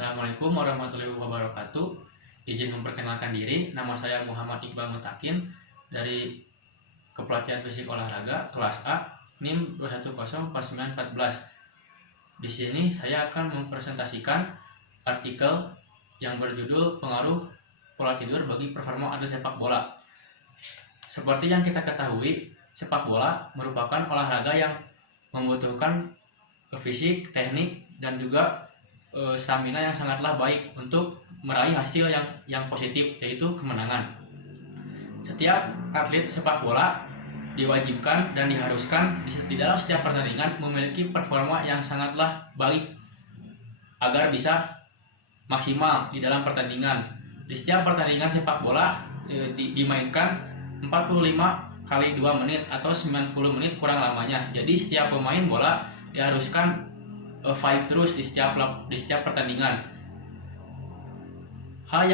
Assalamualaikum warahmatullahi wabarakatuh. Izin memperkenalkan diri, nama saya Muhammad Iqbal Mutakin dari Kepelatihan Fisik Olahraga kelas A NIM 2104914. Di sini saya akan mempresentasikan artikel yang berjudul Pengaruh Pola Tidur bagi Performa Atlet Sepak Bola. Seperti yang kita ketahui, sepak bola merupakan olahraga yang membutuhkan fisik, teknik, dan juga stamina yang sangatlah baik untuk meraih hasil yang positif, yaitu kemenangan. Setiap atlet sepak bola diwajibkan dan diharuskan di dalam setiap pertandingan memiliki performa yang sangatlah baik agar bisa maksimal di dalam pertandingan. Di setiap pertandingan sepak bola dimainkan 45 kali 2 menit atau 90 menit kurang lamanya. Jadi setiap pemain bola diharuskan fight terus di setiap pertandingan. Hal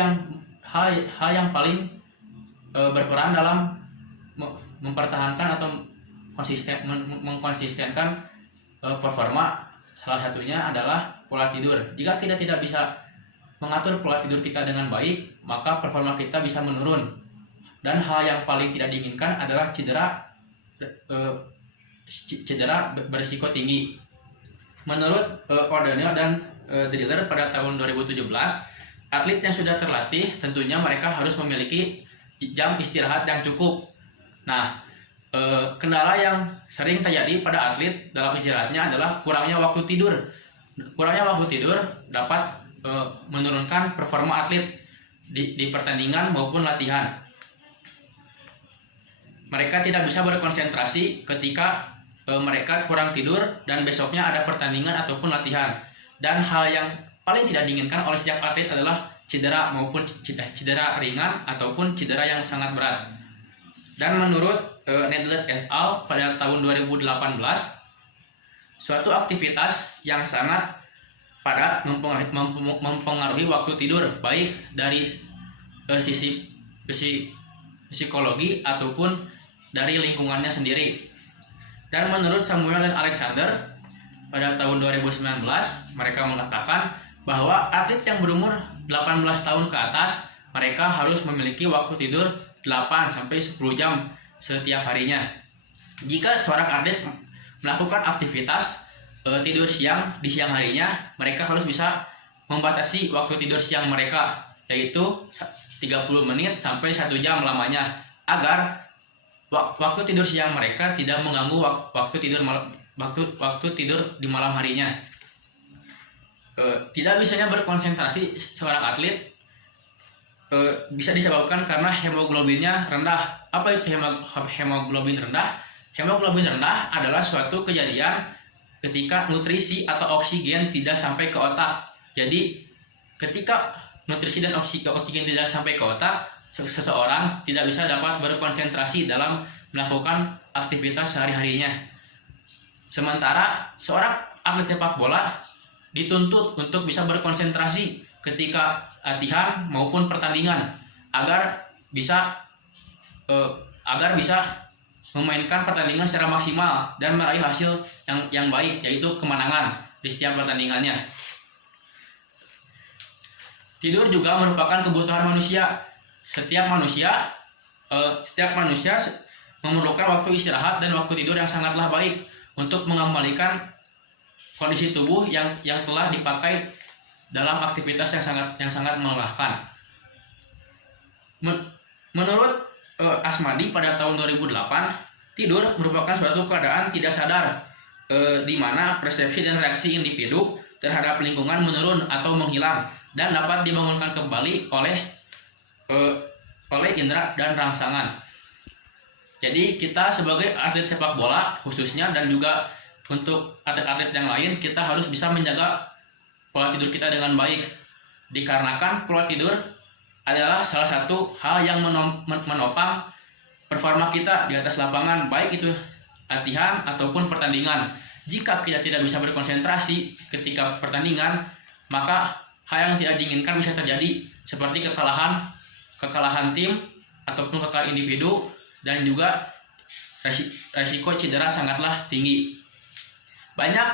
yang paling berperan dalam mempertahankan atau mengkonsistenkan performa, salah satunya adalah pola tidur. Jika kita tidak bisa mengatur pola tidur kita dengan baik, maka performa kita bisa menurun. Dan hal yang paling tidak diinginkan adalah cedera berisiko tinggi. Menurut O'Donnell dan Driller pada tahun 2017, atlet yang sudah terlatih tentunya mereka harus memiliki jam istirahat yang cukup. Nah, kendala yang sering terjadi pada atlet dalam istirahatnya adalah kurangnya waktu tidur. Kurangnya waktu tidur dapat menurunkan performa atlet di pertandingan maupun latihan. Mereka tidak bisa berkonsentrasi ketika mereka kurang tidur dan besoknya ada pertandingan ataupun latihan. Dan hal yang paling tidak diinginkan oleh setiap atlet adalah cedera, maupun cedera ringan ataupun cedera yang sangat berat. Dan menurut Nedlert et al. Pada tahun 2018, suatu aktivitas yang sangat padat mempengaruhi waktu tidur, baik dari sisi psikologi ataupun dari lingkungannya sendiri. Dan menurut Samuel dan Alexander pada tahun 2019, mereka mengatakan bahwa atlet yang berumur 18 tahun ke atas, mereka harus memiliki waktu tidur 8-10 jam setiap harinya. Jika seorang atlet melakukan aktivitas tidur siang di siang harinya, mereka harus bisa membatasi waktu tidur siang mereka, yaitu 30 menit sampai 1 jam lamanya, agar waktu tidur siang mereka tidak mengganggu waktu tidur di malam harinya. Tidak bisanya berkonsentrasi seorang atlet bisa disebabkan karena hemoglobinnya rendah. Apa itu hemoglobin rendah? Hemoglobin rendah adalah suatu kejadian ketika nutrisi atau oksigen tidak sampai ke otak. Jadi ketika nutrisi dan oksigen tidak sampai ke otak, seseorang tidak bisa dapat berkonsentrasi dalam melakukan aktivitas sehari-harinya. Sementara seorang atlet sepak bola dituntut untuk bisa berkonsentrasi ketika latihan maupun pertandingan agar bisa memainkan pertandingan secara maksimal dan meraih hasil yang baik, yaitu kemenangan di setiap pertandingannya. Tidur juga merupakan kebutuhan manusia. Setiap manusia memerlukan waktu istirahat dan waktu tidur yang sangatlah baik untuk mengembalikan kondisi tubuh yang telah dipakai dalam aktivitas yang sangat melelahkan. Menurut Asmadi pada tahun 2008, tidur merupakan suatu keadaan tidak sadar di mana persepsi dan reaksi individu terhadap lingkungan menurun atau menghilang dan dapat dibangunkan kembali oleh indera dan rangsangan. Jadi kita sebagai atlet sepak bola khususnya, dan juga untuk atlet-atlet yang lain, kita harus bisa menjaga pola tidur kita dengan baik, dikarenakan pola tidur adalah salah satu hal yang menopang performa kita di atas lapangan, baik itu latihan ataupun pertandingan. Jika kita tidak bisa berkonsentrasi ketika pertandingan, maka hal yang tidak diinginkan bisa terjadi, seperti kekalahan tim ataupun kekalahan individu, dan juga resiko cedera sangatlah tinggi. Banyak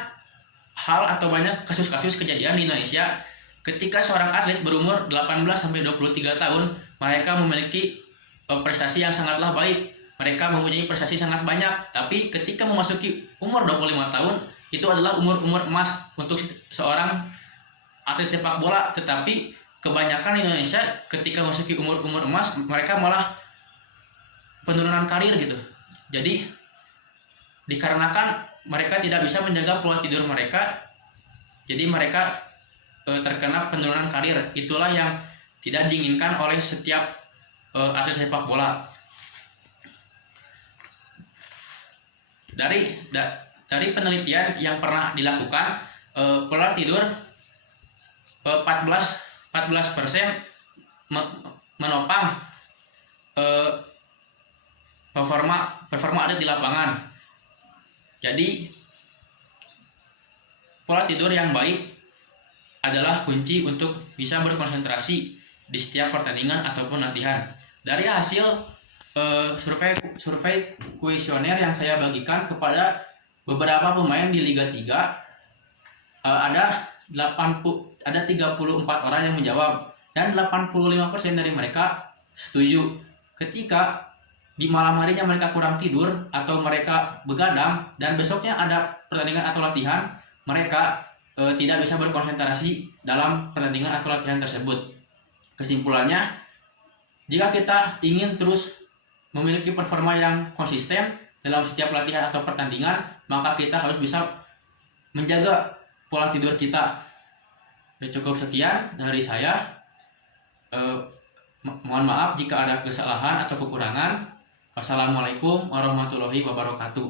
hal atau banyak kasus-kasus kejadian di Indonesia ketika seorang atlet berumur 18-23 tahun, mereka memiliki prestasi yang sangatlah baik. Mereka mempunyai prestasi sangat banyak, tapi ketika memasuki umur 25 tahun, itu adalah umur emas untuk seorang atlet sepak bola. Tetapi kebanyakan Indonesia ketika memasuki umur emas, mereka malah penurunan karir gitu. Jadi dikarenakan mereka tidak bisa menjaga pola tidur mereka, jadi mereka terkena penurunan karir. Itulah yang tidak diinginkan oleh setiap atlet sepak bola. Dari penelitian yang pernah dilakukan, pola tidur 14% menopang performa atlet di lapangan. Jadi pola tidur yang baik adalah kunci untuk bisa berkonsentrasi di setiap pertandingan ataupun latihan. Dari hasil survei kuesioner yang saya bagikan kepada beberapa pemain di Liga 3, ada 34 orang yang menjawab, dan 85% dari mereka setuju. Ketika di malam harinya mereka kurang tidur atau mereka begadang dan besoknya ada pertandingan atau latihan, mereka tidak bisa berkonsentrasi dalam pertandingan atau latihan tersebut. Kesimpulannya, jika kita ingin terus memiliki performa yang konsisten dalam setiap latihan atau pertandingan, maka kita harus bisa menjaga pola tidur kita. Cukup sekian dari saya. Mohon maaf jika ada kesalahan atau kekurangan. Wassalamualaikum warahmatullahi wabarakatuh.